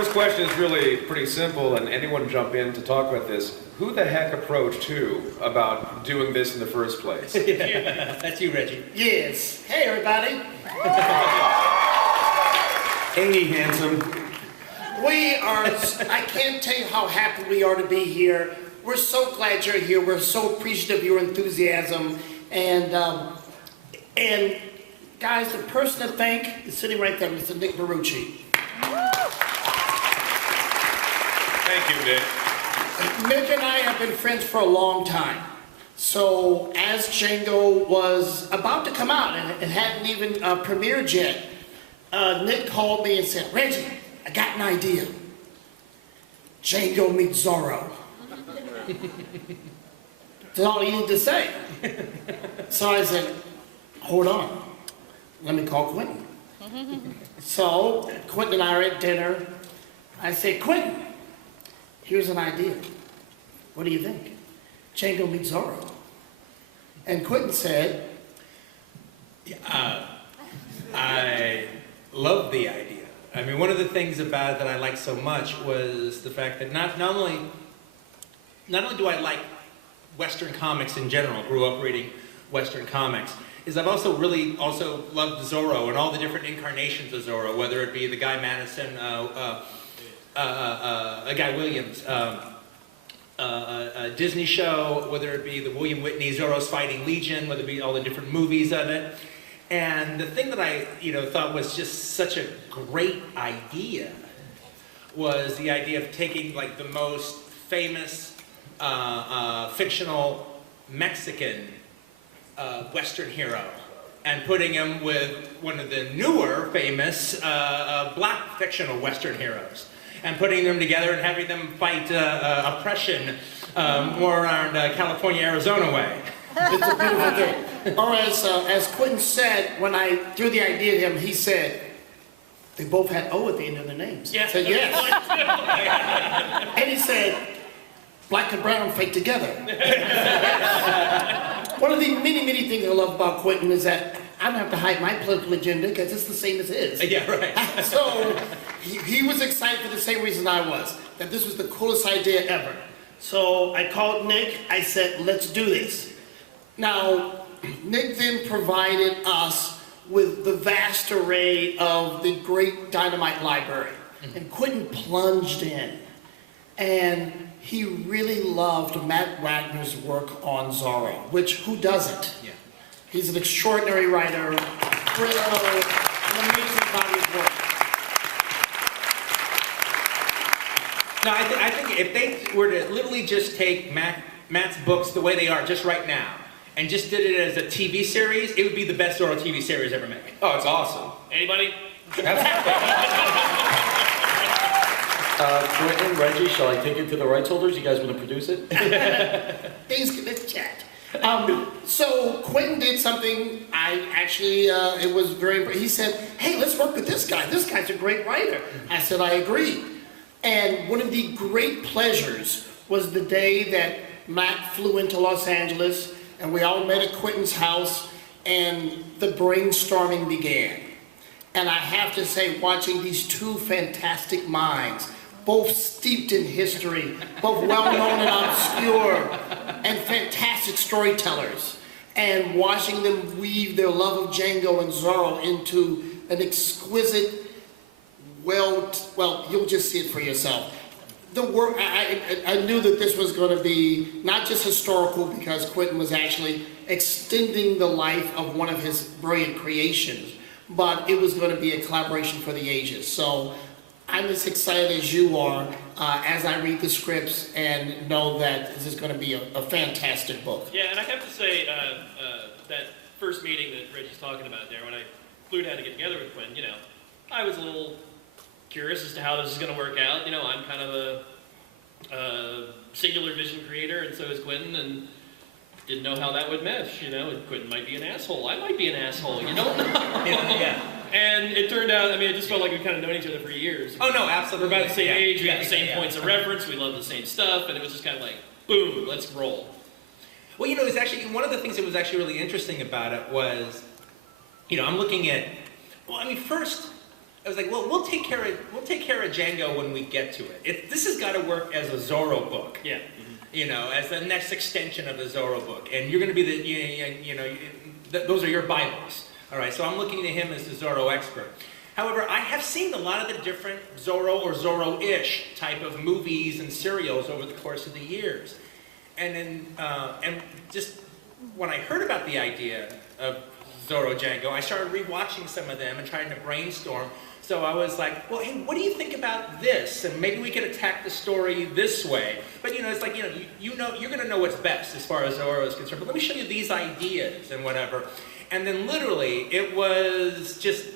First question is really pretty simple, and anyone jump in to talk about this. Who the heck approached who about doing this in the first place? Yeah, that's you, Reggie. Yes. Hey, everybody. Hey, handsome. We are, I can't tell you how happy we are to be here. We're so glad you're here. We're so appreciative of your enthusiasm. And guys, the person to thank is sitting right there, Mr. Nick Barucci. Thank you, Nick. Nick and I have been friends for a long time. So as Django was about to come out, and it hadn't even premiered yet, Nick called me and said, Reggie, I got an idea. Django meets Zorro. That's all he needed to say. So I said, hold on. Let me call Quentin. So Quentin and I are at dinner. I said, Quentin, here's an idea. What do you think? Django meets Zorro. And Quentin said, I love the idea. I mean, one of the things about it that I liked so much was the fact that not only do I like Western comics in general, grew up reading Western comics, is I've also really loved Zorro and all the different incarnations of Zorro, whether it be the Guy Madison, Guy Williams, a Disney show, whether it be the William Whitney Zorro's Fighting Legion, whether it be all the different movies of it. And the thing that I thought was just such a great idea was the idea of taking like the most famous fictional Mexican Western hero and putting him with one of the newer famous black fictional Western heroes and putting them together and having them fight oppression more around California, Arizona way. it's a beautiful thing. Or as Quentin said, when I threw the idea at him, he said, they both had O at the end of their names. Yeah. I said, yes. And he said, black and brown fight together. One of the many, many things I love about Quentin is that I don't have to hide my political agenda because it's the same as his. Yeah, right. So he was excited for the same reason I was, that this was the coolest idea ever. So I called Nick, I said, let's do this. Now, Nick then provided us with the vast array of the great Dynamite library. And Quentin plunged in. And he really loved Matt Wagner's work on Zorro, which who doesn't? Yeah. He's an extraordinary writer, thriller, an amazing body of work. No, I think if they were to literally just take Matt's books the way they are just right now and just did it as a TV series, it would be the best Zorro TV series ever made. Oh, it's awesome. Anybody? Quentin, Reggie, shall I take it to the rights holders? You guys want to produce it? Let's chat. So Quentin did something I actually, it was very, he said, hey, let's work with this guy. This guy's a great writer. I said, I agree. And one of the great pleasures was the day that Matt flew into Los Angeles and we all met at Quentin's house and the brainstorming began. And I have to say, watching these two fantastic minds, both steeped in history, both well-known and obscure, and fantastic storytellers, and watching them weave their love of Django and Zorro into an exquisite, well, you'll just see it for yourself. The work, I knew that this was going to be not just historical because Quentin was actually extending the life of one of his brilliant creations, but it was going to be a collaboration for the ages. So I'm as excited as you are as I read the scripts and know that this is going to be a fantastic book. Yeah, and I have to say, that first meeting that Reggie's talking about there, when I flew down to get together with Quentin, I was a little curious as to how this is going to work out. I'm kind of a singular vision creator, and so is Quentin, and didn't know how that would mesh. Quentin might be an asshole. I might be an asshole. You don't know. Yeah. And it turned out, it just felt like we've kind of known each other for years. Oh no, absolutely. We're about the same age, we have the same Yeah. points of reference, we love the same stuff, and it was just kind of like, boom, let's roll. Well, it's actually one of the things that was actually really interesting about it was, I'm looking at, first, I was like, well, we'll take care of Django when we get to it. This has got to work as a Zorro book. Yeah. You know, as the next extension of the Zorro book. And you're going to be those are your Bibles. All right, so I'm looking to him as the Zorro expert. However, I have seen a lot of the different Zorro or Zorro-ish type of movies and serials over the course of the years. And then, and just when I heard about the idea of Zorro Django, I started rewatching some of them and trying to brainstorm. So I was like, well, hey, what do you think about this? And maybe we could attack the story this way. But it's like, you're going to know what's best as far as Zorro is concerned. But let me show you these ideas and whatever. And then literally, it was just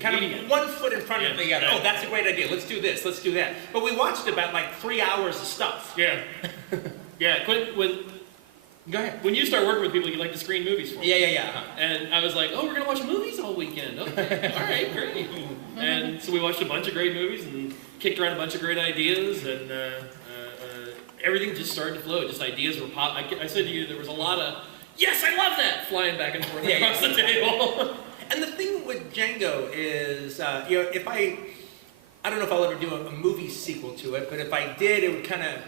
kind of 1 foot in front of the other. Oh, that's a great idea. Let's do this. Let's do that. But we watched about like 3 hours of stuff. Yeah. Yeah. Go ahead. When you start working with people, you like to screen movies for them. Yeah. And I was like, oh, we're going to watch movies all weekend. Okay, all right, great. And so we watched a bunch of great movies and kicked around a bunch of great ideas, and everything just started to flow. Just ideas were pop. I said to you, there was a lot of, yes, I love that, flying back and forth across the table. And the thing with Django is, if I don't know if I'll ever do a movie sequel to it, but if I did, it would kind of,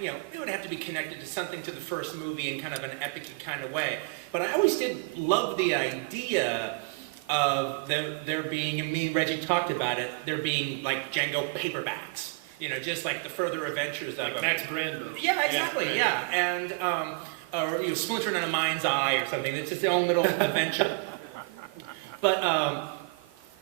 it would have to be connected to something to the first movie in kind of an epic kind of way. But I always did love the idea of there being, and me and Reggie talked about it, there being like Django paperbacks. Just like the further adventures of Like Max Brand books. Yeah, exactly, yeah. And, or Splinter in a Mind's Eye or something. It's just their own little adventure. But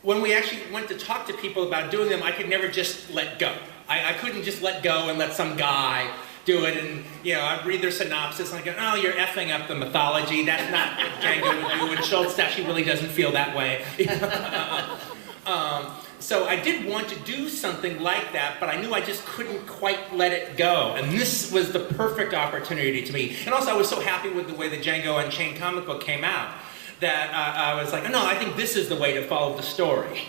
when we actually went to talk to people about doing them, I could never just let go. I couldn't just let go and let some guy do it, and I'd read their synopsis and I'd go, oh, you're effing up the mythology. That's not what Django would do, and Schultz actually really doesn't feel that way. So I did want to do something like that, but I knew I just couldn't quite let it go. And this was the perfect opportunity to me. And also I was so happy with the way the Django Unchained comic book came out that I was like, no, I think this is the way to follow the story.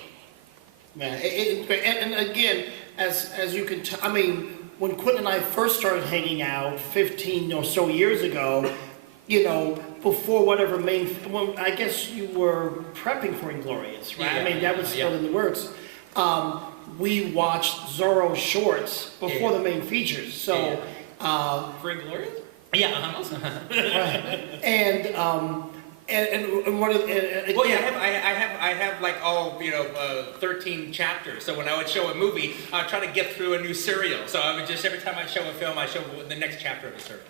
Man, and again, as you can tell, when Quentin and I first started hanging out 15 or so years ago, before whatever I guess you were prepping for Inglorious, right? Yeah, that was still in the works. We watched Zorro shorts before the main features, so. For Inglorious? Yeah. Right. And one of Well, yeah, I have like all 13 chapters. So when I would show a movie, I would try to get through a new serial. So I would just every time I show a film, I show the next chapter of a serial.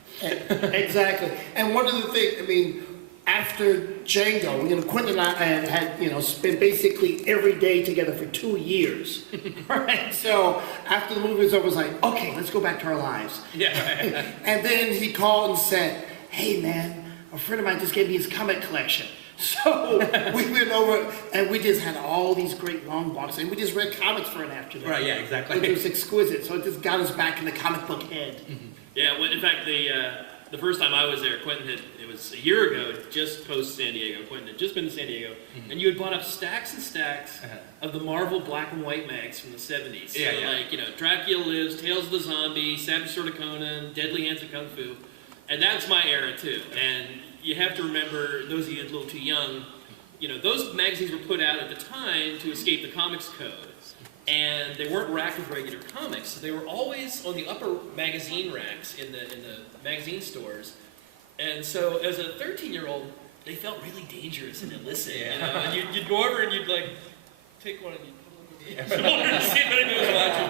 Exactly. And one of the things, after Django, Quentin and I had spent basically every day together for 2 years. Right? So after the movie was over, it was like, okay, let's go back to our lives. Yeah. And then he called and said, hey man, a friend of mine just gave me his comic collection. So we went over and we just had all these great long boxes, and we just read comics for an afternoon. Right, yeah, exactly. It was exquisite. So it just got us back in the comic book head. Yeah, well, in fact, the first time I was there, it was a year ago, just post San Diego. Quentin had just been to San Diego, and you had bought up stacks and stacks of the Marvel black and white mags from the 70s. Yeah, so, yeah. like, Dracula Lives, Tales of the Zombie, Savage Sword of Conan, Deadly Hands of Kung Fu. And that's my era, too. And you have to remember, those of you a little too young, those magazines were put out at the time to escape the comics code. And they weren't racked with regular comics. So they were always on the upper magazine racks in the magazine stores. And so as a 13-year-old, they felt really dangerous and illicit. And you'd go over and you'd like take one and you'd put it on your shoulder to see if anybody was watching.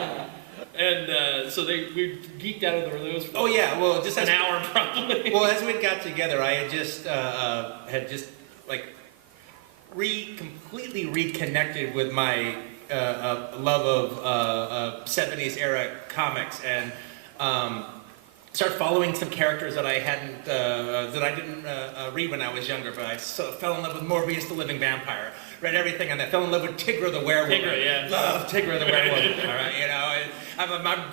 And so we geeked out over those for just an hour probably. Well, as we got together, I had just completely reconnected with my love of 70s era comics, and started following some characters that I didn't read when I was younger. But I fell in love with Morbius the Living Vampire. Read everything, and I fell in love with Tigra the Werewolf. Tigra, yeah. Love Tigra the Werewolf. All right,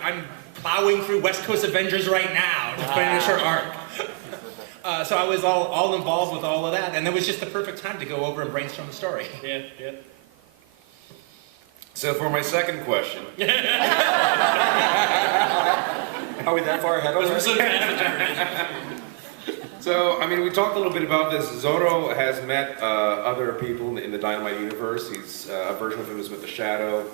I'm plowing through West Coast Avengers right now to finish her arc. So I was all involved with all of that, and it was just the perfect time to go over and brainstorm the story. Yeah. So for my second question, Are we that far ahead already? So, I mean, we talked a little bit about this. Zoro has met other people in the Dynamite universe. He's a version of him is with the Shadow.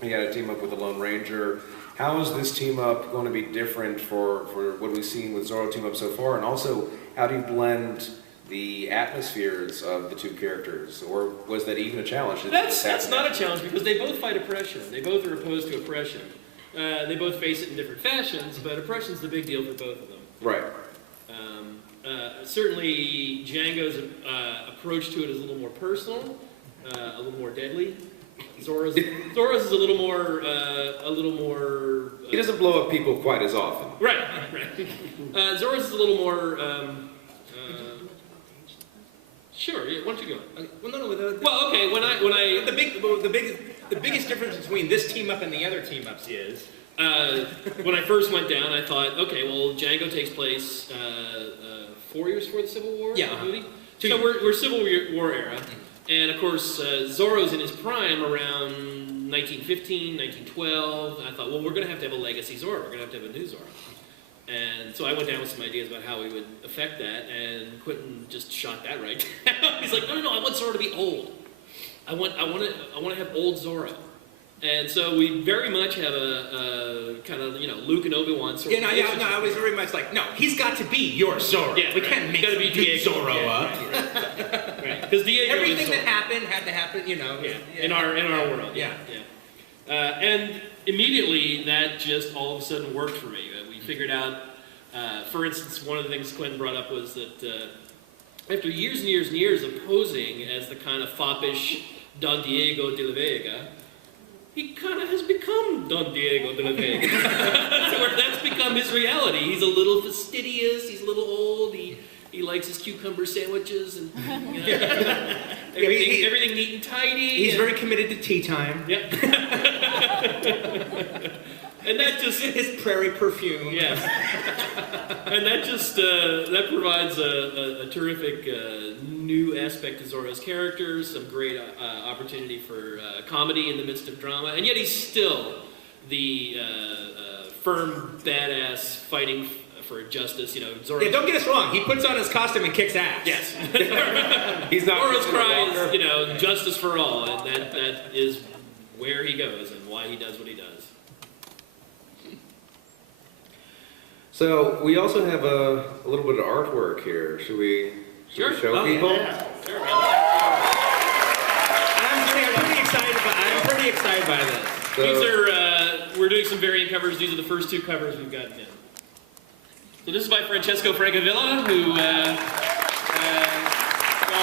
He had a team up with the Lone Ranger. How is this team up going to be different for what we've seen with Zoro team up so far? And also, how do you blend the atmospheres of the two characters? Or was that even a challenge? That's not a challenge because they both fight oppression. They both are opposed to oppression. They both face it in different fashions, but oppression's the big deal for both of them. Right. Certainly, Django's approach to it is a little more personal, a little more deadly. Zoro's is a little more. He doesn't blow up people quite as often. Right. Zoro's is a little more. Sure. Yeah, why don't you go? Well, no. Well, okay. When I The biggest difference between this team up and the other team ups is when I first went down, I thought, okay, well, Django takes place 4 years before the Civil War. Yeah. Movie. So we're Civil War era, and of course Zorro's in his prime around 1915, 1912. And I thought, well, we're going to have a legacy Zorro. We're going to have a new Zorro. And so I went down with some ideas about how we would affect that, and Quentin just shot that right down. He's like, no, I want Zorro to be old. I want to have old Zorro. And so we very much have a kind of, Luke and Obi-Wan sort of relationship. I was very much like, no, he's got to be your Zorro. Yeah, we can't make gotta be Diego. Zorro up. Right. Because Diego Everything is that happened had to happen, in our world. Yeah. And immediately that just all of a sudden worked for me. We figured out, for instance, one of the things Quentin brought up was that after years and years and years of posing as the kind of foppish Don Diego de la Vega, he kind of has become Don Diego de la Vega. So where that's become his reality. He's a little fastidious, he's a little old, he likes his cucumber sandwiches and everything neat and tidy. He's very committed to tea time. Yep. And that just his prairie perfume. Yes. And that just that provides a terrific new aspect to Zorro's character, some great opportunity for comedy in the midst of drama, and yet he's still the firm badass fighting for justice. Zorro. Yeah, don't get us wrong. He puts on his costume and kicks ass. Yes. He's not. Zorro's cry is justice for all, and that is where he goes and why he does what he does. So we also have a little bit of artwork here. Should we show people? Yeah. Sure. I'm pretty excited by this. So, These are we're doing some variant covers. These are the first two covers we've gotten in. So this is by Francesco Francavilla, who y'all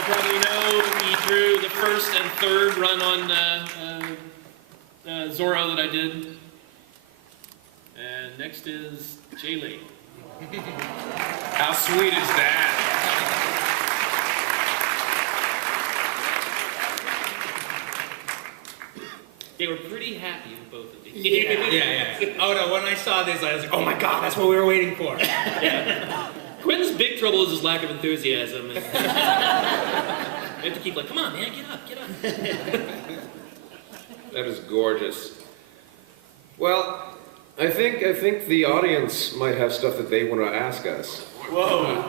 probably know. He drew the first and third run on Zorro that I did. And next is Jay Lee. how sweet is that? They were pretty happy with both of these. Yeah. Oh no, when I saw this, I was like, oh my god, that's what we were waiting for. Yeah. Quentin's big trouble is his lack of enthusiasm. And you have to keep like, come on, man, get up. That is gorgeous. Well, I think the audience might have stuff that they want to ask us. Whoa.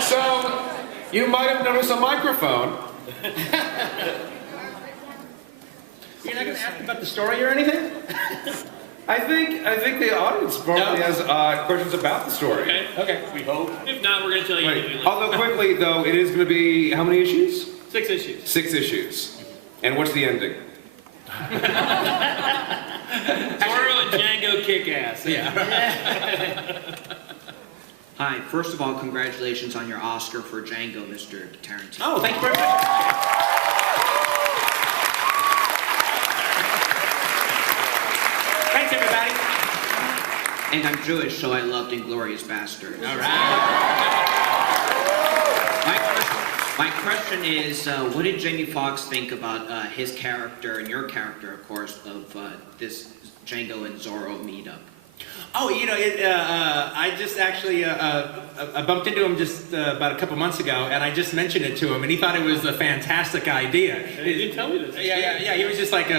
So, you might have noticed a microphone. You're not going to ask about the story or anything? I think the audience probably has questions about the story. Okay. We hope. If not, we're going to tell you. Right. Although quickly though, it is going to be how many issues? 6 issues. 6 issues. And what's the ending? Zorro and Django kick ass. Yeah. Hi, first of all, congratulations on your Oscar for Django, Mr. Tarantino. Oh, thank you very much. Thanks, everybody. And I'm Jewish, so I loved Inglourious Basterds. All right. My question is, what did Jamie Foxx think about his character and your character, of course, of this Django and Zorro meetup? Oh, I just actually I bumped into him just about a couple months ago, and I just mentioned it to him, and he thought it was a fantastic idea. He didn't tell me this. Yeah. He was just like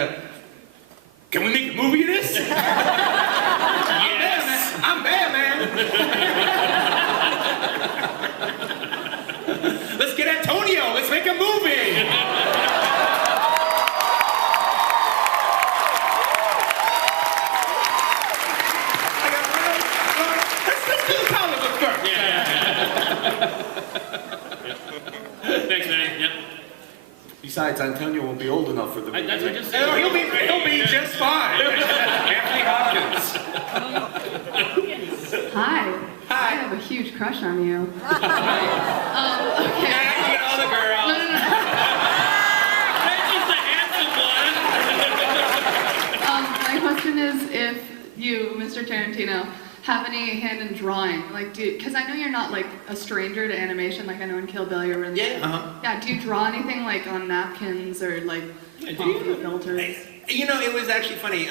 can we make a movie of this? Yes. I'm there, man. Let's get Antonio. Let's make a movie. Let's do the comic book first. Thanks, Manny. Yep. Besides, Antonio won't be old enough for the movie. That's what I just No, said. he'll be just fine. Anthony Hopkins. Hi. Hi. I have a huge crush on you. Now Okay. you get all the girls. Reggie's the handsome one. My question is if you, Mr. Tarantino, have any hand in drawing, like, because I know you're not like a stranger to animation, like I know in Kill Bill you're really. Yeah. Do you draw anything like on napkins or like filters? You know, it was actually funny.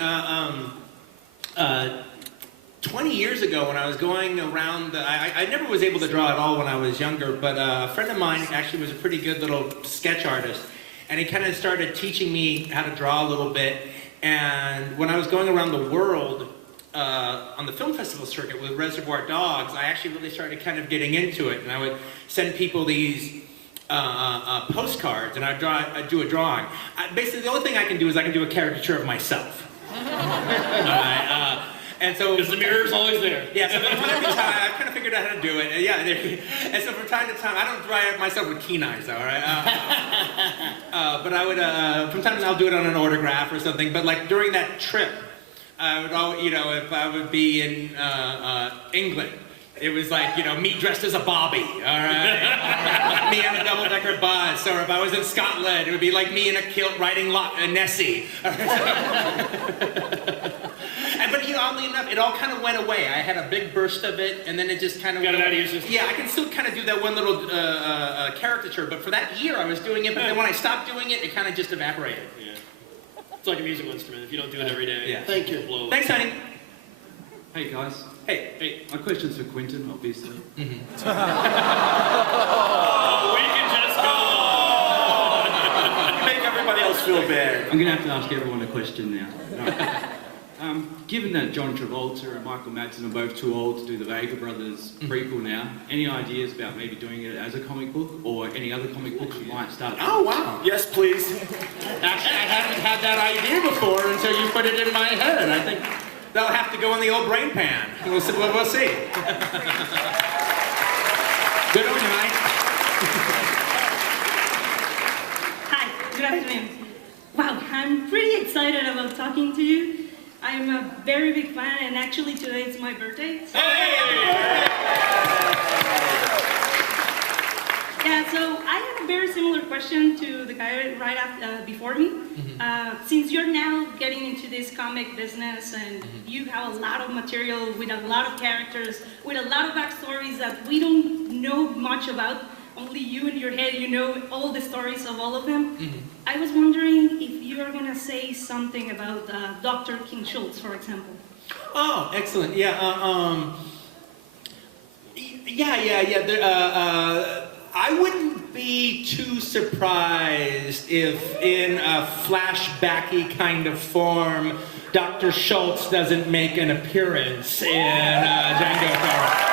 20 years ago when I was going around, I never was able to draw at all when I was younger, but a friend of mine actually was a pretty good little sketch artist, and he kind of started teaching me how to draw a little bit, and when I was going around the world, on the film festival circuit with Reservoir Dogs, I actually really started kind of getting into it, and I would send people these postcards, and I'd do a drawing. Basically, the only thing I can do is I can do a caricature of myself. And so, Because the mirror's always there. yeah, so from time to time, I kind of figured out how to do it. And so from time to time, I don't draw myself with keen eyes, though, all right? But I would, from time to time, I'll do it on an autograph or something. But like during that trip, I would always, if I would be in England, it was like, me dressed as a Bobby, all right? Me on a double-decker bus. Or if I was in Scotland, it would be like me in a kilt riding Nessie. But oddly enough, it all kind of went away. I had a big burst of it, and then it just kind of Got went it out of away. your system. Yeah, I can still kind of do that one little caricature, but for that year I was doing it, but then when I stopped doing it, it kind of just evaporated. Yeah. It's like a musical instrument. If you don't do it every day, Yeah. Thank you. it'll blow. Thanks, honey. Hey guys, Hey. my question's for Quentin, obviously. Oh, we can just go on. Make everybody else feel bad. I'm gonna have to ask everyone a question now. Right. Given that John Travolta and Michael Madsen are both too old to do the Vega Brothers prequel now, any ideas about maybe doing it as a comic book or any other comic books you might start? Oh, wow. Yes, please. Actually, I haven't had that idea before until you put it in my head. I think that'll have to go in the old brain pan. We'll see. We'll see. Good on you, Mike. Hi, good afternoon. Wow, I'm pretty excited about talking to you. I'm a very big fan, and actually today is my birthday. So yeah, so I have a very similar question to the guy right after, before me. Since you're now getting into this comic business and you have a lot of material with a lot of characters, with a lot of backstories that we don't know much about, only you in your head, you know all the stories of all of them. I was wondering if you are going to say something about Dr. King Schultz, for example. Oh, excellent. Yeah. I wouldn't be too surprised if, in a flashbacky kind of form, Dr. Schultz doesn't make an appearance in Django Unchained.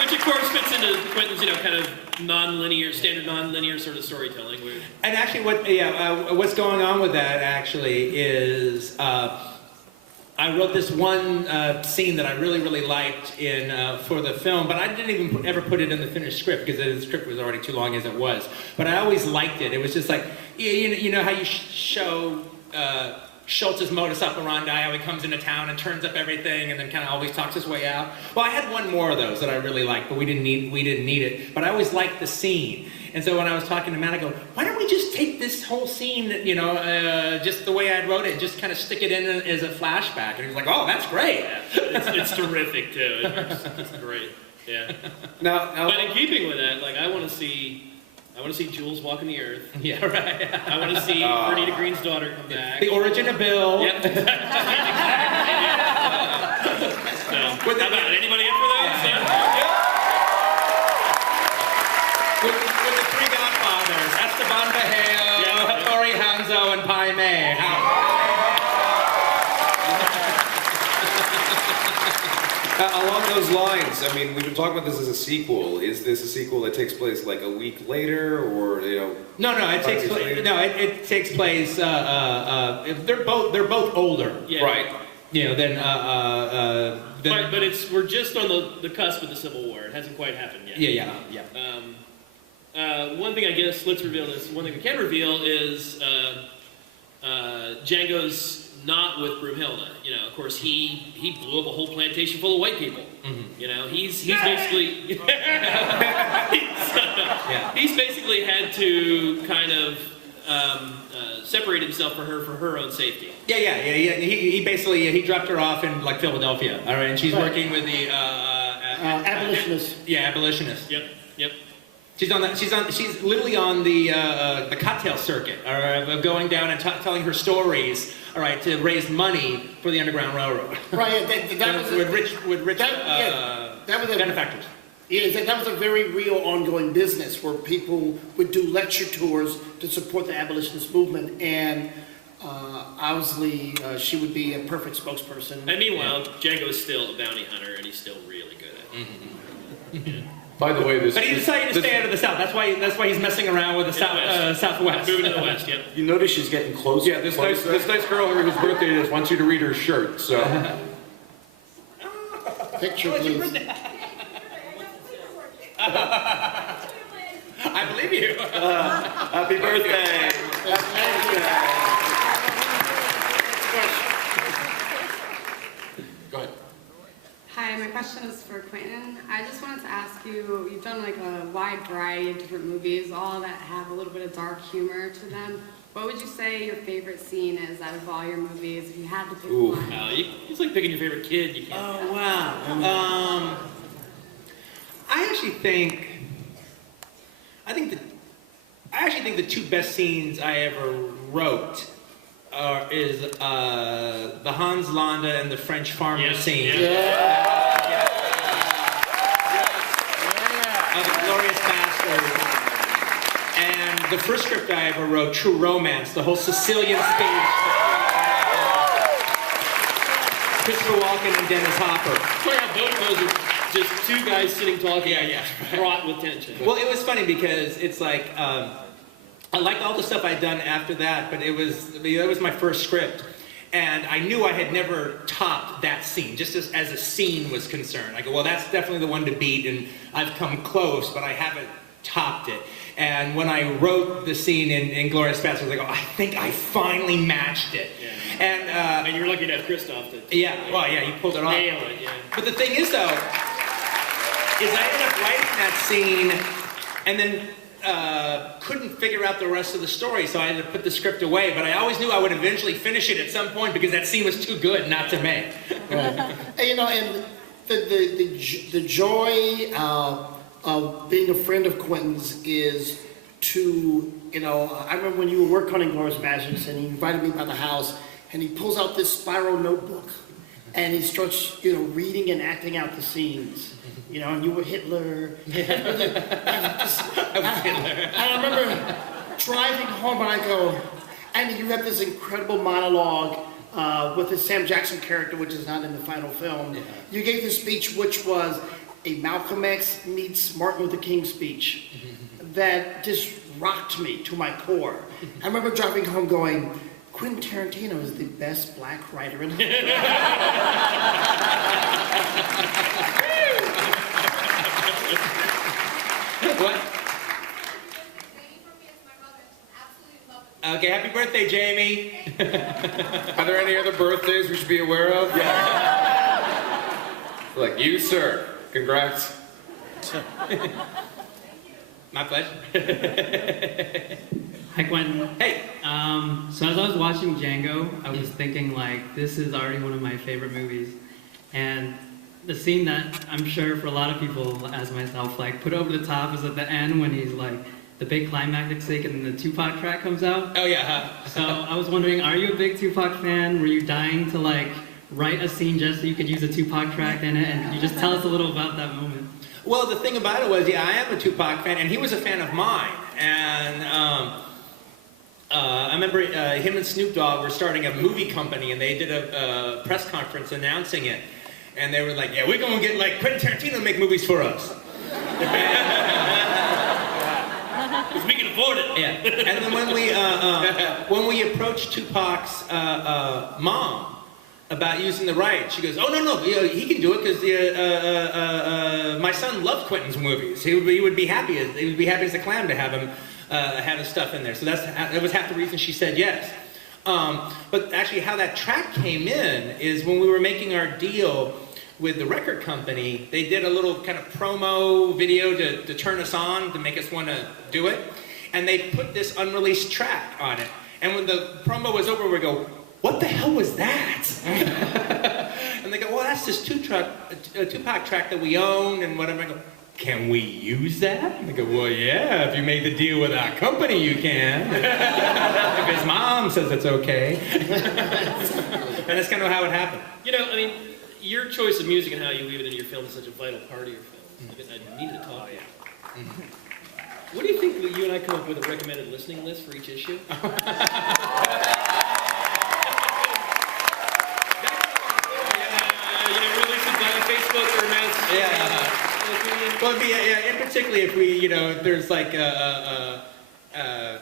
Which of course fits into Quentin's, kind of standard non-linear sort of storytelling. And actually, what's going on with that actually is I wrote this one scene that I really, really liked for the film, but I didn't even ever put it in the finished script because the script was already too long as it was. But I always liked it. It was just like, you know how you show Schultz's modus operandi, how he comes into town and turns up everything and then kind of always talks his way out. Well, I had one more of those that I really liked, but we didn't need it. But I always liked the scene. And so when I was talking to Matt, I go, why don't we just take this whole scene, just the way I wrote it, just kind of stick it in as a flashback? And he was like, oh, that's great. Yeah, it's terrific too. It's great. Yeah. Now, But in keeping with that, like I want to see Jules walking the earth. Yeah, right. I want to see Bernita Green's daughter come back. The origin of Bill. Yep. Exactly. How about it? Anybody in for those? Yeah. With the three Godfathers, Esteban those lines, I mean, we've been talking about this as a sequel. Is this a sequel that takes place like a week later, or No, it takes place. No, it takes place. They're both older. Yeah. Right. Then But we're just on the cusp of the Civil War. It hasn't quite happened yet. Yeah. One thing I guess let's reveal this. One thing we can reveal is Django's not with Broomhilda. Of course he blew up a whole plantation full of white people. Mm-hmm. He's basically he's basically had to kind of separate himself for her own safety. Yeah. He basically dropped her off in like Philadelphia. All right, and she's working with the Abolitionists. Abolitionists. Yep. She's literally on the cocktail circuit, all right, of going down and telling her stories, all right, to raise money for the Underground Railroad. Right. That was with rich benefactors. That was a very real ongoing business where people would do lecture tours to support the abolitionist movement, and obviously she would be a perfect spokesperson. And meanwhile, Django is still a bounty hunter, and he's still really good at it. By the way, But he decided to stay out of the South. That's why he's messing around with the Southwest. Moving to the West, yep. You notice she's getting closer. Yeah, this nice girl here whose birthday it is wants you to read her shirt. So Picture, please. I believe you. Happy birthday. go ahead. Hi, my question is for Quentin. I just wanted to ask you, you've done like a wide variety of different movies, all that have a little bit of dark humor to them. What would you say your favorite scene is out of all your movies, if you had to pick one? It's like picking your favorite kid. You can't. Oh wow. I actually think the two best scenes I ever wrote is the Hans Landa and the French farmer scene. Of Glorious Bastards. And the first script I ever wrote, True Romance, the whole Sicilian speech. Christopher Walken and Dennis Hopper. Funny how both of those are just two guys sitting talking, fraught with tension. Well, it was funny because it's like, I liked all the stuff I'd done after that, but that was my first script. And I knew I had never topped that scene, just as a scene was concerned. I go, well, that's definitely the one to beat, and I've come close, but I haven't topped it. And when I wrote the scene in Glorious Bastards, I go, I think I finally matched it. Yeah. And you're lucky to have Christoph to he pulled it off. nail it, yeah. But the thing is, though, is I ended up writing that scene, and then couldn't figure out the rest of the story, so I had to put the script away. But I always knew I would eventually finish it at some point because that scene was too good not to make. Right. And the joy of being a friend of Quentin's is to, I remember when you were working on Inglourious Basterds and he invited me by the house and he pulls out this spiral notebook and he starts, reading and acting out the scenes. And you were Hitler. I remember driving home and I go, and you have this incredible monologue with the Sam Jackson character, which is not in the final film. Yeah. You gave this speech, which was a Malcolm X meets Martin Luther King speech that just rocked me to my core. I remember driving home going, Quentin Tarantino is the best black writer in Hollywood. What? Okay, happy birthday, Jamie. Are there any other birthdays we should be aware of? Yeah. Like you, sir. Congrats. My pleasure. Hi, Quentin. Hey. So as I was watching Django, I was thinking this is already one of my favorite movies. And the scene that I'm sure for a lot of people, as myself, put over the top is at the end when he's the big climactic and the Tupac track comes out. Oh yeah. So I was wondering, are you a big Tupac fan? Were you dying to write a scene just so you could use a Tupac track in it? And could you just tell us a little about that moment? Well, the thing about it was, I am a Tupac fan, and he was a fan of mine. And I remember him and Snoop Dogg were starting a movie company, and they did a press conference announcing it. And they were like, yeah, we're going to get like Quentin Tarantino to make movies for us. Because we can afford it. Yeah. And then when we approached Tupac's mom about using the rights, she goes, oh, no, he can do it because my son loved Quentin's movies. He would be happy as a clam to have him have his stuff in there. So that was half the reason she said yes. But actually how that track came in is when we were making our deal with the record company, they did a little kind of promo video to turn us on, to make us want to do it. And they put this unreleased track on it. And when the promo was over, we go, what the hell was that? And they go, well, that's this Tupac track that we own and whatever. I go, can we use that? And they go, well, yeah, if you made the deal with our company, you can. If his mom says it's okay. And that's kind of how it happened. You know, I mean, your choice of music and how you weave it into your film is such a vital part of your film. I needed to talk to you. What do you think that you and I come up with a recommended listening list for each issue? You know, release it via Facebook or announce. Yeah. Well, and particularly if we, if there's like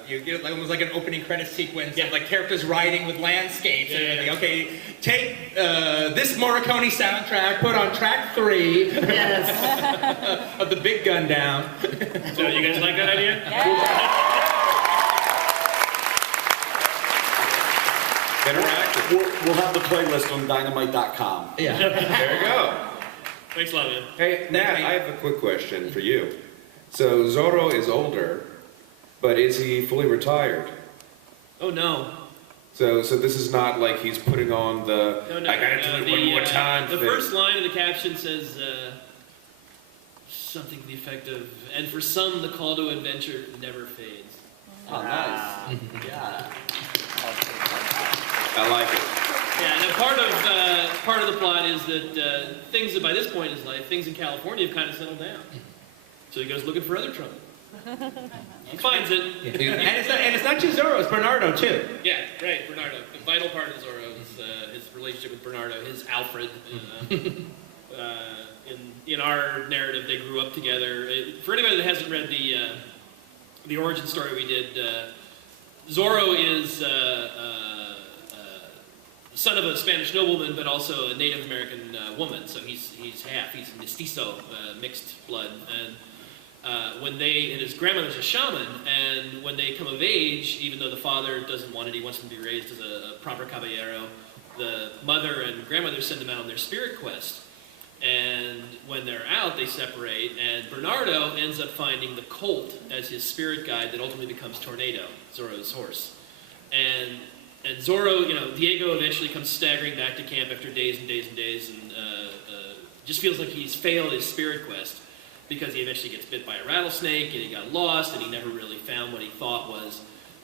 you get almost like an opening credit sequence of like characters riding with landscapes and everything. Okay, take this Morricone soundtrack, put on track 3 of the Big Gun Down. So you guys like that idea? Interactive. We'll have the playlist on dynamite.com. Yeah. There you go. Thanks a lot, man. Hey, Nat, I have a quick question for you. So Zorro is older, but is he fully retired? Oh, no. So this is not like he's putting on the I gotta do it one more time The thing. first line of the caption says something to the effect of, and for some, the call to adventure never fades. Oh, nice. Yeah. I like it. Yeah, and part of the plot is that things that by this point in his life, things in California have kind of settled down. So he goes looking for other trouble. He finds it. And it's not just Zorro, it's Bernardo too. Yeah, right, Bernardo. The vital part of Zorro is his relationship with Bernardo, his Alfred. In our narrative, they grew up together. For anybody that hasn't read the origin story we did, Zorro is son of a Spanish nobleman, but also a Native American woman. So he's half. He's mestizo, mixed blood. And and his grandmother's a shaman, and when they come of age, even though the father doesn't want it, he wants them to be raised as a proper caballero, the mother and grandmother send them out on their spirit quest. And when they're out, they separate, and Bernardo ends up finding the colt as his spirit guide that ultimately becomes Tornado, Zorro's horse. And Zorro, Diego eventually comes staggering back to camp after days and days and days, and just feels like he's failed his spirit quest, because he eventually gets bit by a rattlesnake, and he got lost, and he never really found what he thought was.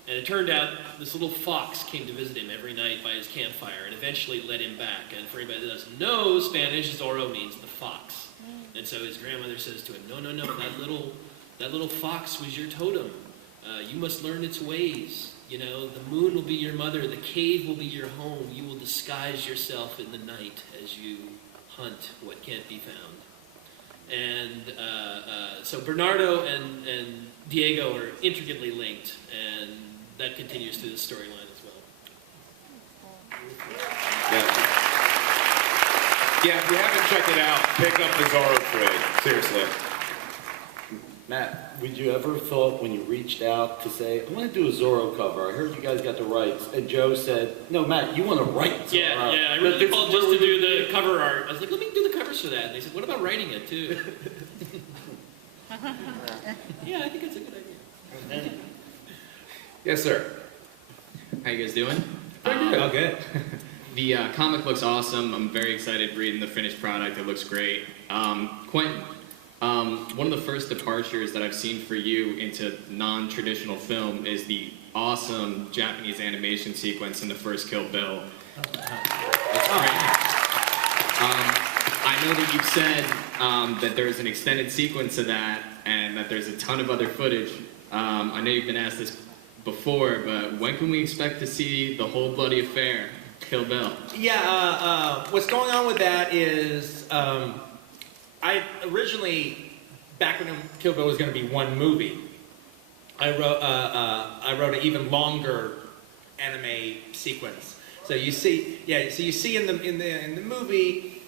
And it turned out this little fox came to visit him every night by his campfire, and eventually led him back. And for anybody that doesn't know Spanish, Zorro means the fox. And so his grandmother says to him, no, that little fox was your totem. You must learn its ways. The moon will be your mother, the cave will be your home. You will disguise yourself in the night as you hunt what can't be found. And so Bernardo and Diego are intricately linked, and that continues through the storyline as well. Yeah, if you haven't checked it out, pick up the Zorro trade. Seriously. Matt, would you ever thought when you reached out to say, I want to do a Zorro cover, I heard you guys got the rights, and Joe said, no, Matt, you want to write Zorro? Yeah, I really called just to do the cover art. I was like, let me do the covers for that. And they said, what about writing it too? Yeah, I think that's a good idea. Yes, sir. How you guys doing? Oh, good. The comic looks awesome. I'm very excited reading the finished product. It looks great. Quentin, one of the first departures that I've seen for you into non-traditional film is the awesome Japanese animation sequence in the first Kill Bill. It's great. I know that you've said that there's an extended sequence of that and that there's a ton of other footage. I know you've been asked this before, but when can we expect to see the whole bloody affair? Kill Bill. Yeah, what's going on with that is I originally, back when Kill Bill was going to be one movie, I wrote an even longer anime sequence. So you see, you see in the movie,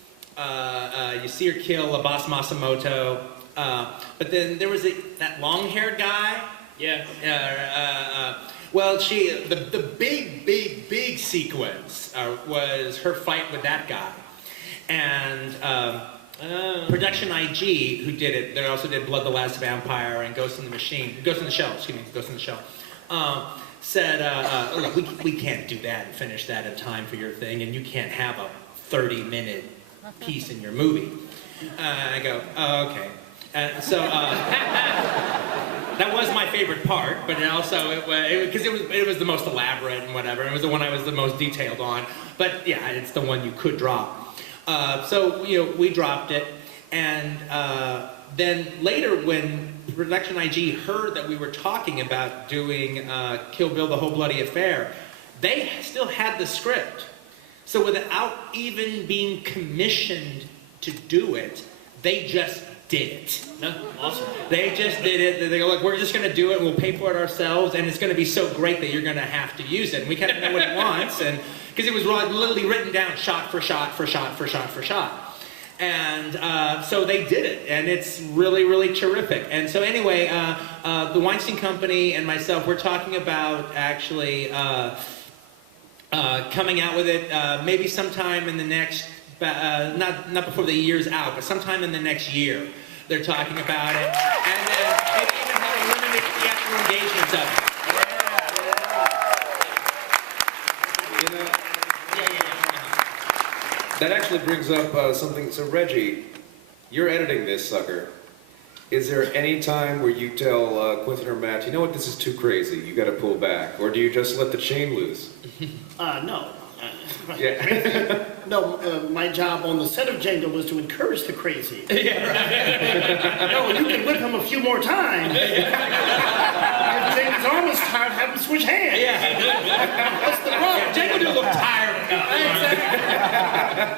you see her kill a boss Masamoto, but then there was that long-haired guy. Yeah. Well, the big sequence was her fight with that guy, and Production IG, who did it, they also did Blood the Last Vampire and Ghost in the Shell, said, look, we can't do that and finish that in time for your thing, and you can't have a 30-minute piece in your movie. I go, oh, okay. So that was my favorite part, but it also because it was the most elaborate and whatever. It was the one I was the most detailed on. But yeah, it's the one you could drop. So we dropped it, and then later when Production IG heard that we were talking about doing Kill Bill: The Whole Bloody Affair, they still had the script. So without even being commissioned to do it, they just did it. No, awesome. They just did it. They go, look, we're just going to do it, and we'll pay for it ourselves, and it's going to be so great that you're going to have to use it. And we kind of know what it wants, and because it was literally written down shot for shot for shot for shot for shot. And so they did it, and it's really, really terrific. And so anyway, the Weinstein Company and myself, we're talking about actually coming out with it maybe sometime in the next, not before the year's out, but sometime in the next year. They're talking about it, and then maybe even having limited theatrical engagements of it. That actually brings up something. So Reggie, you're editing this sucker. Is there any time where you tell Quentin or Matt, you know what, this is too crazy, you got to pull back, or do you just let the chain loose? No. Yeah. No, my job on the set of Django was to encourage the crazy. Yeah, right. No, you can whip him a few more times. If Django's arm is tired, have him switch hands. Yeah. What's the problem? Yeah, Django do look tired.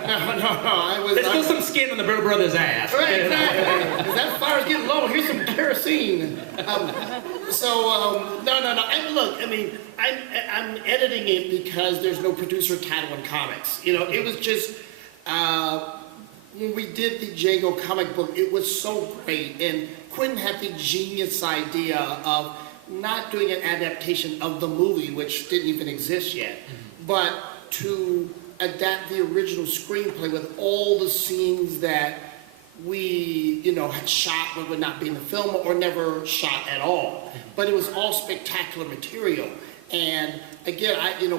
No. There's still some skin on the Bro Brothers' ass. Right, exactly. Because that fire's getting low. Here's some kerosene. No. And look, I mean, I'm editing it because there's no producer title in comics. It was just when we did the Django comic book, it was so great, and Quentin had the genius idea of not doing an adaptation of the movie, which didn't even exist yet, but to adapt the original screenplay with all the scenes that we, had shot but would not be in the film or never shot at all. But it was all spectacular material. And again,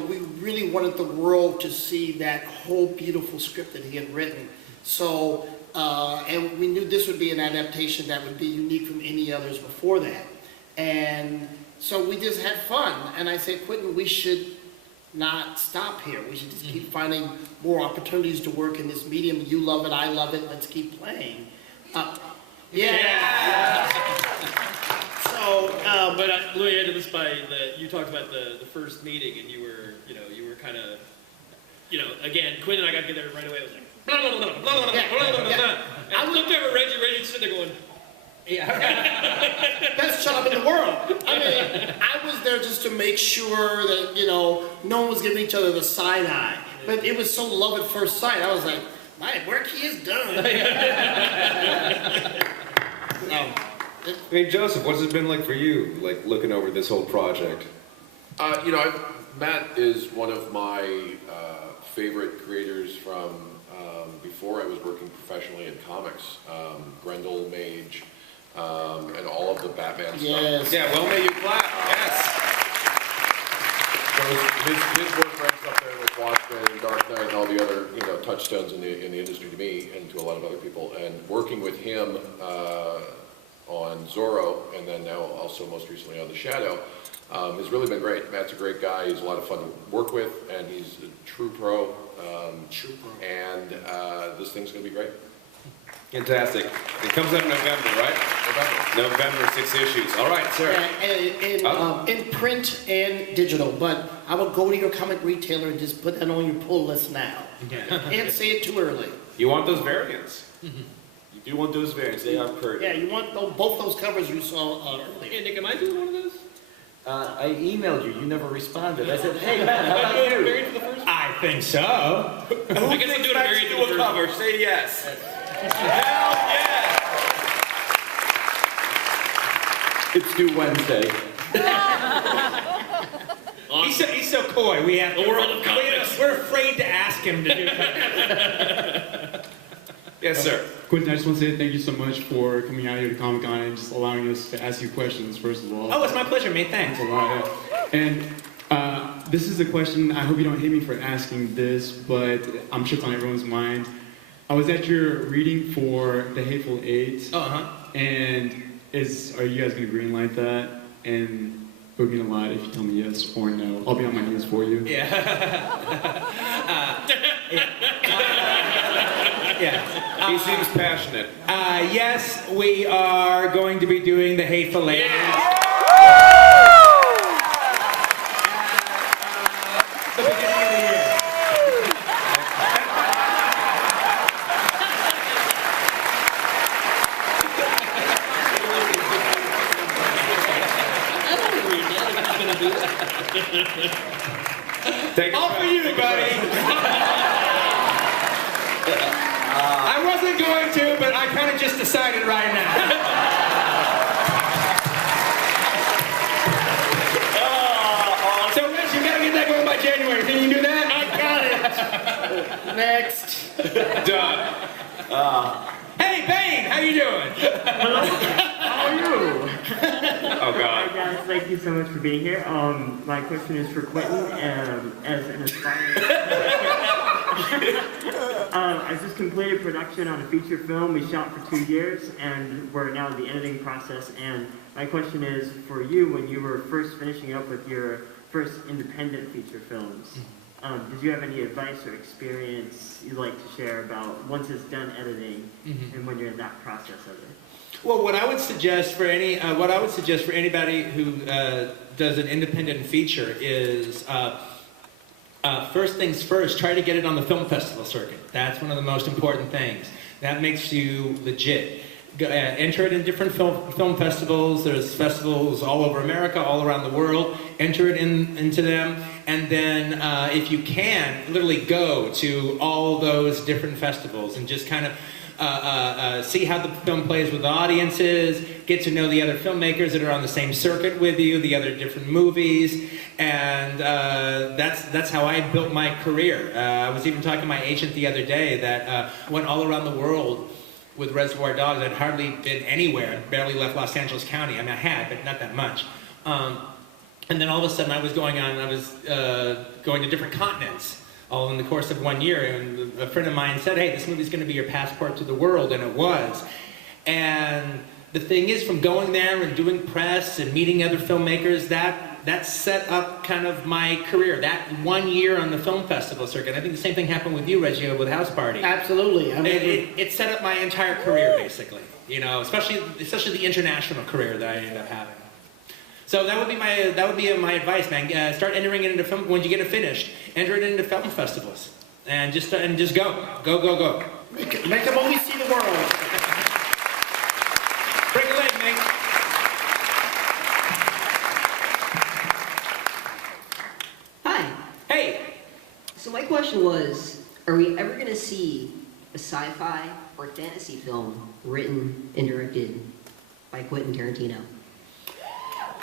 we really wanted the world to see that whole beautiful script that he had written. So, and we knew this would be an adaptation that would be unique from any others before that. And so we just had fun. And I said, Quentin, we should not stop here. We should just keep finding more opportunities to work in this medium. You love it, I love it, let's keep playing. So, but let me end this by you talked about the first meeting, and you were kind of, again, Quinn and I got together right away. I was like, blah, blah, blah, blah, blah, blah, blah, blah. And I looked over at Reggie sitting there going, best job in the world. I mean, I was there just to make sure that, no one was giving each other the side eye. But it was so love at first sight. I was like, my work here is done. I mean, Joseph, what's it been like for you, like looking over this whole project? Matt is one of my favorite creators from before I was working professionally in comics. Grendel, Mage, and all of the Batman stuff. Yeah, well, may you clap. Yes. So his work ranks up there with Watchmen and Dark Knight and all the other touchstones in the industry to me and to a lot of other people. And working with him on Zorro, and then now also most recently on The Shadow, has really been great. Matt's a great guy. He's a lot of fun to work with, and he's a true pro. And this thing's going to be great. Fantastic. It comes out in November, right? November, 6 issues. All right, sir. In print and digital, but I would go to your comic retailer and just put that on your pull list now. Can't say it too early. You want those variants. You do want those variants, they are pretty. Yeah, you want both those covers you saw earlier. Hey, Nick, am I doing one of those? I emailed you, you never responded. I said, hey, Matt, how about you? Married to the first? I think so. I guess I'm doing a married to the first. cover. Say yes. Hell yeah! It's due Wednesday. He's so coy. We have The world of comics. We're afraid to ask him to do that. Yes, sir. Quentin, I just want to say thank you so much for coming out here to Comic-Con and just allowing us to ask you questions, first of all. Oh, it's my pleasure, mate. Thanks. That's a lot, yeah. And this is a question, I hope you don't hate me for asking this, but I'm sure it's on everyone's mind. I was at your reading for The Hateful Eight, and are you guys going to greenlight that? And it would mean a lot if you tell me yes or no. I'll be on my knees for you. Yeah. He seems passionate. Yes, we are going to be doing The Hateful Eight. The beginning of the year. Take All for you, buddy. I wasn't going to, but I kind of just decided right now. So, Rich, you gotta get that going by January. Can you do that? I got it. Next. Done. Hey, Bane, how you doing? Hello. How are you? Oh, God. Hi, guys. Thank you so much for being here. My question is for Quentin, as an aspiring. I just completed production on a feature film we shot for 2 years, and we're now in the editing process. And my question is for you, when you were first finishing up with your first independent feature films, did you have any advice or experience you'd like to share about once it's done editing and when you're in that process of it? Well, what I would suggest for anybody who does an independent feature is first things first, try to get it on the film festival circuit. That's one of the most important things. That makes you legit. Enter it in different film festivals. There's festivals all over America, all around the world. Enter it into them, and then if you can, literally go to all those different festivals and just kind of see how the film plays with audiences, get to know the other filmmakers that are on the same circuit with you, the other different movies, and that's how I built my career. I was even talking to my agent the other day that went all around the world with Reservoir Dogs. I'd hardly been anywhere, barely left Los Angeles County. I mean, I had, but not that much. And then all of a sudden I was going to different continents, all in the course of 1 year, and a friend of mine said, hey, this movie's going to be your passport to the world, and it was. And the thing is, from going there and doing press and meeting other filmmakers, that set up kind of my career. That 1 year on the film festival circuit. I think the same thing happened with you, Reggie, with House Party. Absolutely. It set up my entire career, basically. You know, especially the international career that I ended up having. So that would be my advice, man. Start entering it into film. When you get it finished, enter it into film festivals, and just go. Make a movie see the world. Break a leg, mate. Hi. Hey. So my question was, are we ever going to see a sci-fi or fantasy film written and directed by Quentin Tarantino?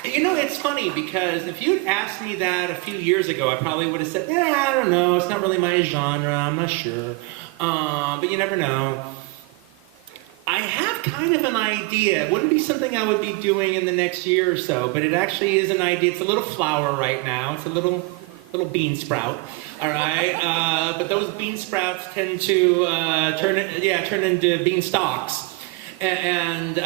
You know, it's funny because if you'd asked me that a few years ago, I probably would have said, yeah, I don't know, it's not really my genre, I'm not sure. But you never know. I have kind of an idea. It wouldn't be something I would be doing in the next year or so, but it actually is an idea. It's a little flower right now. It's a little bean sprout, all right? But those bean sprouts tend to turn into bean stalks. And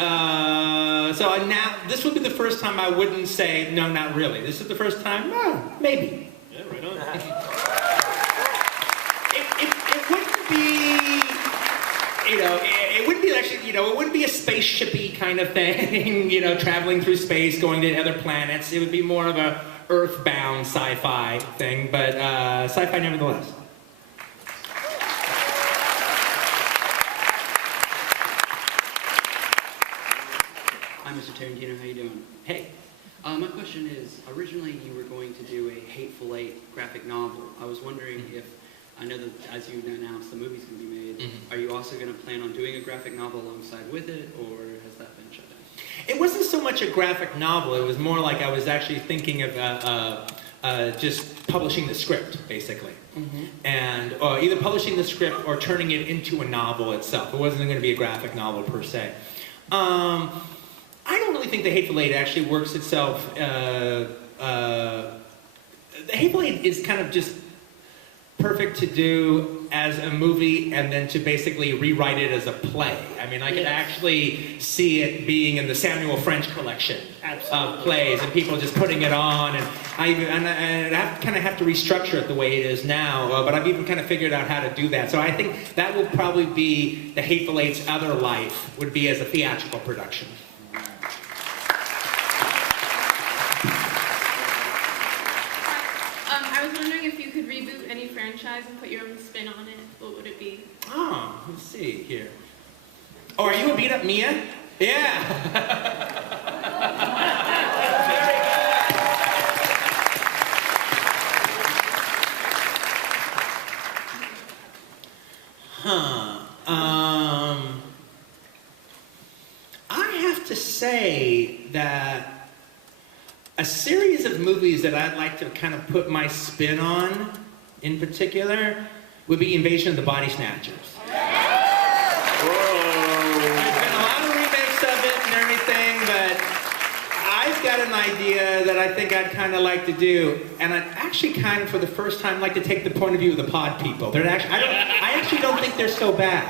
so now, this would be the first time I wouldn't say, no, not really. This is the first time, maybe. Yeah, right on. It wouldn't be, it wouldn't be like it wouldn't be a spaceshipy kind of thing, traveling through space, going to other planets. It would be more of a earthbound sci-fi thing, but sci-fi nevertheless. Hi, Mr. Tarantino. How you doing? Hey. My question is, originally you were going to do a Hateful Eight graphic novel. I was wondering if, I know that as you announced the movie's going to be made, are you also going to plan on doing a graphic novel alongside with it, or has that been shut down? It wasn't so much a graphic novel. It was more like I was actually thinking of just publishing the script, basically. And either publishing the script or turning it into a novel itself. It wasn't going to be a graphic novel per se. I don't really think The Hateful Eight actually works itself. The Hateful Eight is kind of just perfect to do as a movie and then to basically rewrite it as a play. I mean, I could actually see it being in the Samuel French collection of plays and people just putting it on, and I kind of have to restructure it the way it is now, but I've even kind of figured out how to do that. So I think that will probably be The Hateful Eight's other life, would be as a theatrical production. I was wondering if you could reboot any franchise and put your own spin on it. What would it be? Oh, let's see here. Oh, are you a beat-up Mia? Yeah. I have to say that a series of movies that I'd like to kind of put my spin on, in particular, would be Invasion of the Body Snatchers. There's been a lot of remakes of it and everything, but I've got an idea that I think I'd kind of like to do, and I'd actually kind of, for the first time, like to take the point of view of the pod people. I actually don't think they're so bad.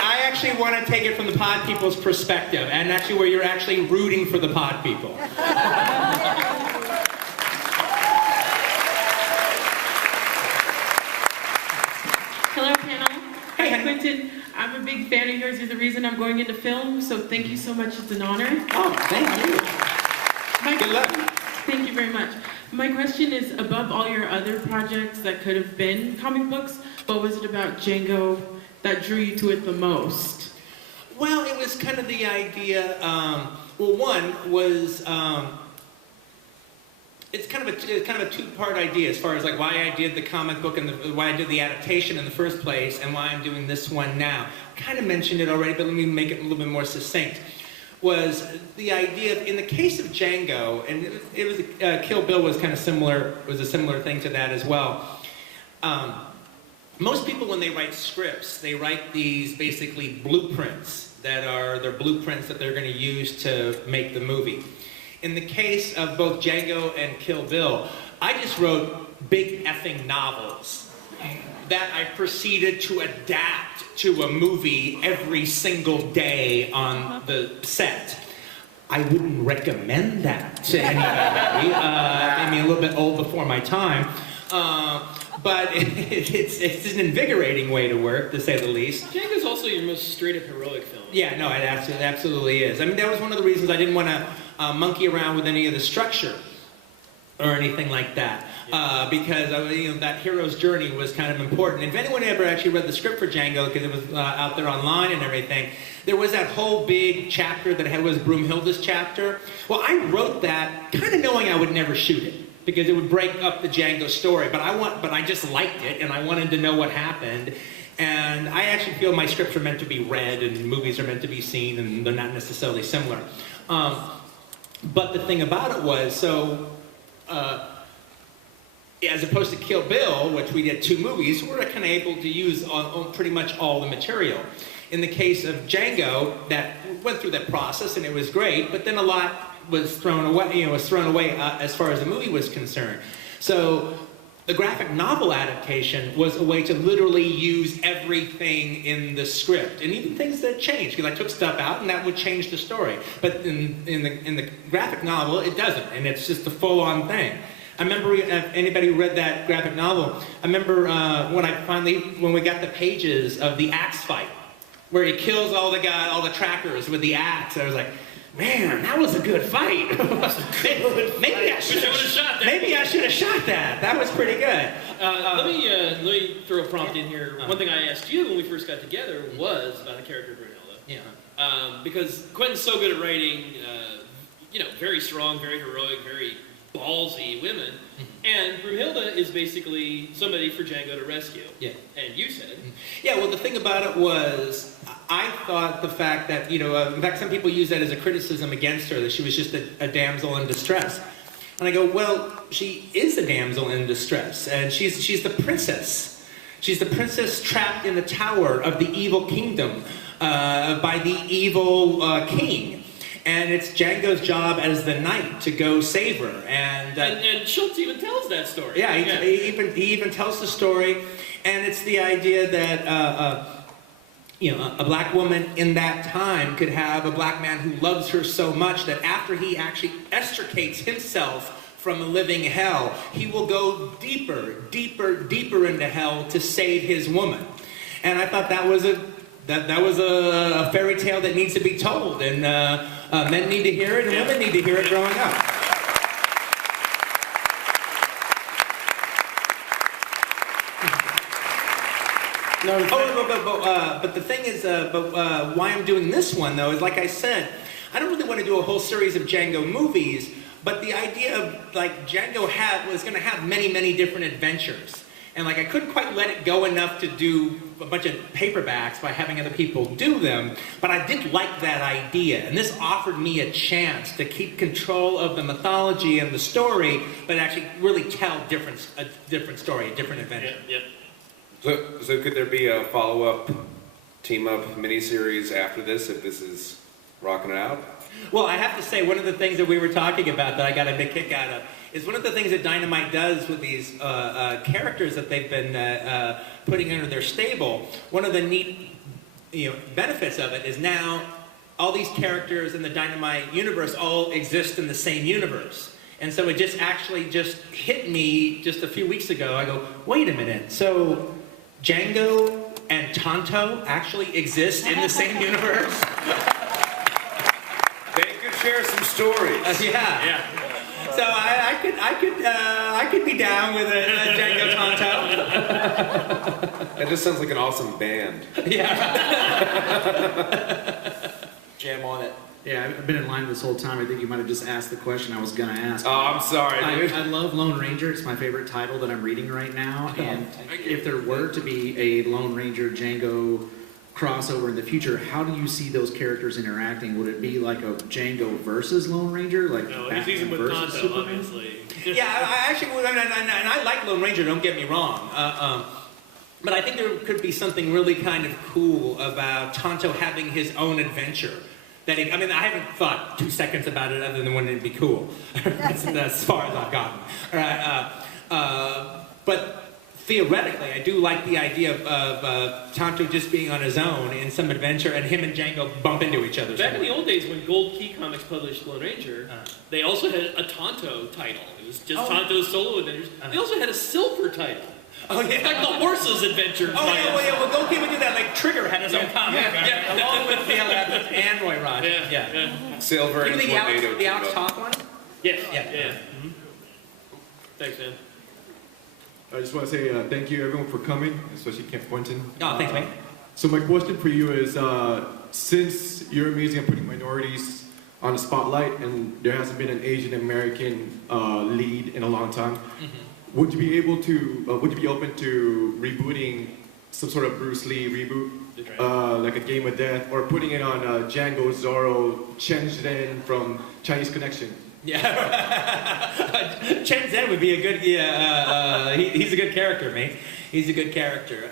I actually want to take it from the pod people's perspective, and actually where you're actually rooting for the pod people. Hello, panel. Hi, Quentin. I'm a big fan of yours. You're the reason I'm going into film, so thank you so much. It's an honor. Oh, thank you. Good luck. Thank you very much. My question is, above all your other projects that could have been comic books, what was it about Django that drew you to it the most? Well, it was kind of the idea, one was, it's kind of a two-part idea as far as like why I did the comic book and why I did the adaptation in the first place and why I'm doing this one now. Kind of mentioned it already, but let me make it a little bit more succinct. Was the idea, in the case of Django, and it was Kill Bill was kind of similar, was a similar thing to that as well. Most people, when they write scripts, they write these basically blueprints that are their blueprints that they're going to use to make the movie. In the case of both Django and Kill Bill, I just wrote big effing novels that I proceeded to adapt to a movie every single day on the set. I wouldn't recommend that to anybody. I mean, a little bit old before my time. But it's an invigorating way to work, to say the least. Django's also your most straight-up heroic film. Yeah, no, it absolutely is. I mean, that was one of the reasons I didn't want to monkey around with any of the structure or anything like that, because that hero's journey was kind of important. If anyone ever actually read the script for Django, because it was out there online and everything, there was that whole big chapter that was Broomhilda's chapter. Well, I wrote that kind of knowing I would never shoot it, because it would break up the Django story. But I just liked it, and I wanted to know what happened. And I actually feel my scripts are meant to be read, and movies are meant to be seen, and they're not necessarily similar. But the thing about it was, as opposed to Kill Bill, which we did 2 movies, we're kind of able to use pretty much all the material. In the case of Django, that went through that process, and it was great, but then a lot was thrown away, as far as the movie was concerned. So the graphic novel adaptation was a way to literally use everything in the script, and even things that changed, because I took stuff out and that would change the story. But in the graphic novel, it doesn't, and it's just a full-on thing. I remember, if anybody who read that graphic novel, I remember when we got the pages of the axe fight, where he kills all the trackers with the axe. I was like, man, that was a good fight. Maybe I should have shot that. Maybe I should have shot that. That was pretty good. Let me throw a prompt in here. One thing I asked you when we first got together was about the character of Brunhilde. Yeah. Because Quentin's so good at writing, very strong, very heroic, very ballsy women, and Brunhilde is basically somebody for Django to rescue. Yeah. And you said. Yeah, well, the thing about it was, I thought the fact that, in fact, some people use that as a criticism against her, that she was just a damsel in distress. And I go, well, she is a damsel in distress, and she's the princess. She's the princess trapped in the tower of the evil kingdom by the evil king. And it's Django's job as the knight to go save her. And Schultz even tells that story. Yeah, he even tells the story. And it's the idea that, a black woman in that time could have a black man who loves her so much that after he actually extricates himself from a living hell, he will go deeper, deeper, deeper into hell to save his woman. And I thought that was a fairy tale that needs to be told, and men need to hear it, and women need to hear it growing up. But the thing is, why I'm doing this one though is, like I said, I don't really want to do a whole series of Django movies, but the idea of Django was going to have many, many different adventures. And I couldn't quite let it go enough to do a bunch of paperbacks by having other people do them, but I did like that idea. And this offered me a chance to keep control of the mythology and the story, but actually really tell a different story, a different adventure. Yep. So could there be a follow-up, team-up miniseries after this, if this is rocking it out? Well, I have to say, one of the things that we were talking about that I got a big kick out of is one of the things that Dynamite does with these characters that they've been putting under their stable. One of the neat benefits of it is now all these characters in the Dynamite universe all exist in the same universe. And so it just hit me just a few weeks ago. I go, wait a minute, so Django and Tonto actually exist in the same universe? They could share some stories. Yeah. So I could be down with a Django Tonto. That just sounds like an awesome band. Yeah. Jam on it. Yeah, I've been in line this whole time. I think you might have just asked the question I was going to ask. Oh, I'm sorry, dude. I love Lone Ranger. It's my favorite title that I'm reading right now. And if there were to be a Lone Ranger Django crossover in the future, how do you see those characters interacting? Would it be like a Django versus Lone Ranger, like No, Batman he's with versus Tonto, Superman? obviously. Yeah, I actually would, and I like Lone Ranger, don't get me wrong. But I think there could be something really kind of cool about Tonto having his own adventure. I haven't thought 2 seconds about it other than wouldn't it be cool. That's as far as I've gotten. But theoretically, I do like the idea of Tonto just being on his own in some adventure and him and Django bump into each other. Back in the old days when Gold Key Comics published Lone Ranger, they also had a Tonto title. It was just Tonto's solo adventures. They also had a Silver title. Oh, yeah. Like the Horse's Adventures. Oh, yeah, well, Gold Key would do that. Like, Trigger had his own comic. Yeah. Along with and Roy Rod. Yeah. Silver and Tornado. The Alex Hawk one? Yes. Yeah. Mm-hmm. Thanks, man. I just want to say thank you everyone for coming, especially Camp Quentin. Oh, thanks, mate. So my question for you is, since you're amazing at putting minorities on the spotlight, and there hasn't been an Asian American lead in a long time, would you be open to rebooting some sort of Bruce Lee reboot, like a Game of Death, or putting it on Django, Zorro, Chen Zhen from Chinese Connection? Yeah, Chen Zhen would be a good. He's a good character, mate. He's a good character.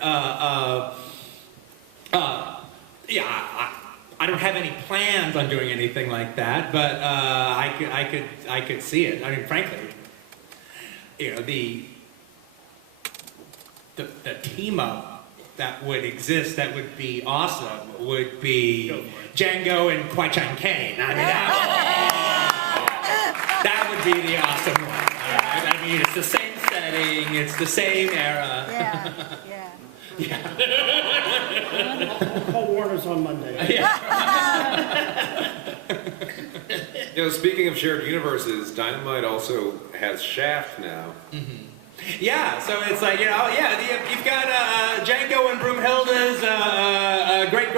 I don't have any plans on doing anything like that, but I could see it. I mean, frankly, the team up that would exist, that would be awesome, would be Django and Kwai Chang Caine. I mean, that would be the awesome one. All right? I mean, it's the same setting, it's the same era. Yeah, Call Warner's on Monday. You know, speaking of shared universes, Dynamite also has Shaft now. Yeah, so it's like, you've got Django and Broomhilda's great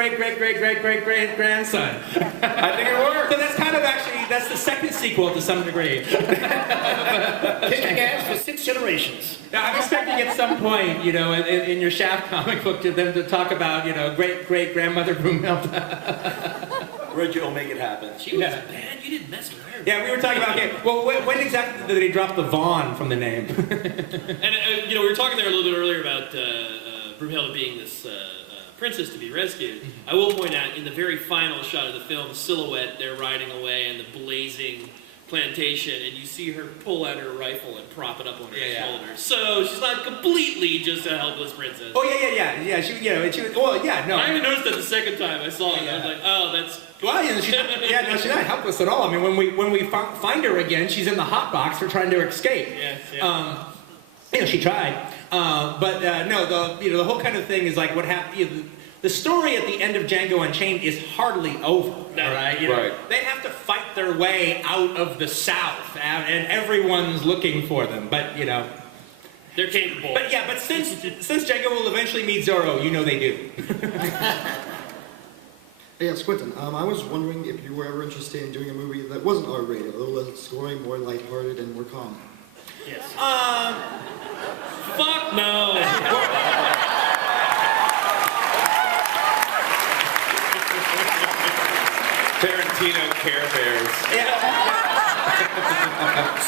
grandson. I think it works. So that's kind of that's the second sequel to some degree. Kicking ass for 6 generations. Now, I'm expecting at some point, in your Shaft comic book, to them to talk about, great grandmother Broomhilda. Reggie will make it happen. She was bad. You didn't mess with her. Yeah, we were talking about, when exactly did they drop the Vaughn from the name? And we were talking there a little bit earlier about Broomhilda being this princess to be rescued. I will point out, in the very final shot of the film, silhouette, they're riding away in the blazing plantation, and you see her pull out her rifle and prop it up on her shoulder. So she's not completely just a helpless princess. Oh, yeah. She was, well, yeah, no. I even noticed that the second time I saw it. I was like, oh, that's... Well, she's not helpless at all. I mean, when we find her again, she's in the hot box for trying to escape. She tried. The whole kind of thing is like what happened. The story at the end of Django Unchained is hardly over. All right? They have to fight their way out of the South, and everyone's looking for them. But they're capable. But since Django will eventually meet Zorro, they do. Yes, Quentin. I was wondering if you were ever interested in doing a movie that wasn't R-rated, a little less gory, more lighthearted, and more calm. Yes. Fuck no. Tarantino Care Bears.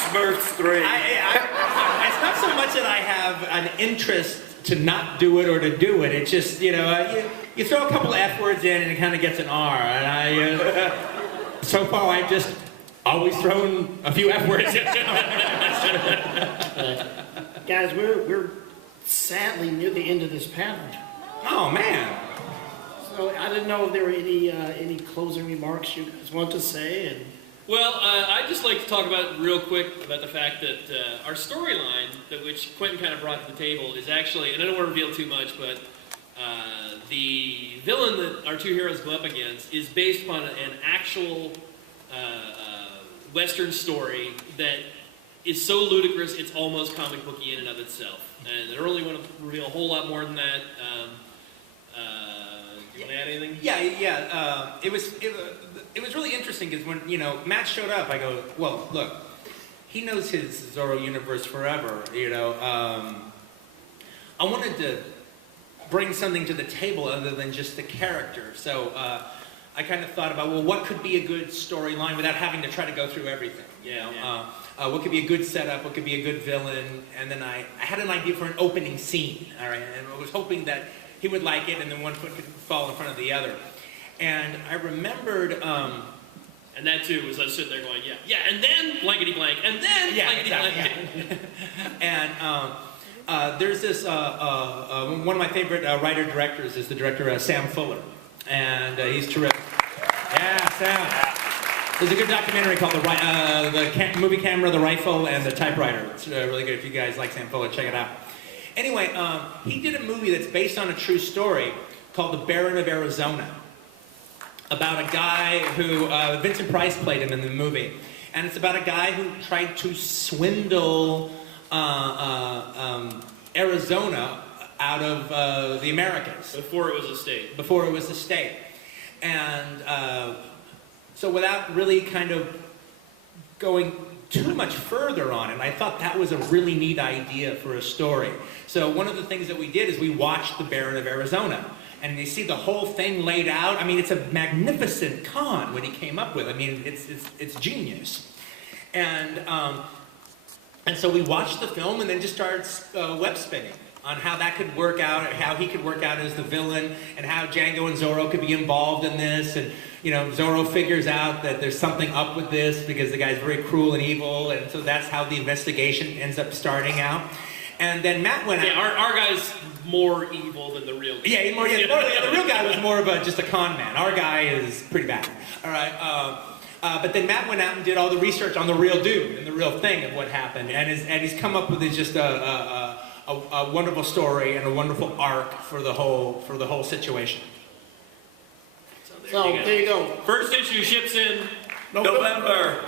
Smurfs 3. It's not so much that I have an interest to not do it or to do it. It's just, you throw a couple of F words in and it kind of gets an R. And so far I've just always thrown a few F words in. Guys, we're sadly near the end of this panel. Oh, man. So I didn't know if there were any closing remarks you guys want to say. Well, I'd just like to talk about real quick about the fact that our storyline, that which Quentin kind of brought to the table, is actually, and I don't want to reveal too much, but the villain that our two heroes go up against is based upon an actual Western story that is so ludicrous it's almost comic booky in and of itself. And I don't really want to reveal a whole lot more than that. Do you want to add anything? Yeah. It was really interesting because when Matt showed up, I go, well, look, he knows his Zorro universe forever. I wanted to bring something to the table other than just the character. So I kind of thought about, well, what could be a good storyline without having to try to go through everything? What could be a good setup? What could be a good villain? And then I had an idea for an opening scene. All right, and I was hoping that he would like it, and then one foot could fall in front of the other. And I remembered... and that, too, was us sitting there going, and then blankety blank, and then blankety blank. And there's this... one of my favorite writer-directors is the director Sam Fuller. And he's terrific. Yeah, Sam. There's a good documentary called the movie camera, the rifle, and the typewriter. It's really good. If you guys like Sam Fuller, check it out. Anyway, he did a movie that's based on a true story called The Baron of Arizona, about a guy who, Vincent Price played him in the movie, and it's about a guy who tried to swindle Arizona out of the Americas. Before it was a state. Before it was a state. And so without really kind of going too much further on it, I thought that was a really neat idea for a story. So one of the things that we did is we watched The Baron of Arizona. And you see the whole thing laid out. I mean, it's a magnificent con what he came up with. I mean, it's genius. And so we watched the film and then just started web spinning on how that could work out, how he could work out as the villain, and how Django and Zorro could be involved in this. And Zorro figures out that there's something up with this because the guy's very cruel and evil, and so that's how the investigation ends up starting out. And then Matt went out. Yeah, our guy's more evil than the real guy. Yeah, the real guy was more of just a con man. Our guy is pretty bad. All right. But then Matt went out and did all the research on the real dude and the real thing of what happened, and he's come up with just a wonderful story and a wonderful arc for the whole situation. So there you go. First issue ships in November.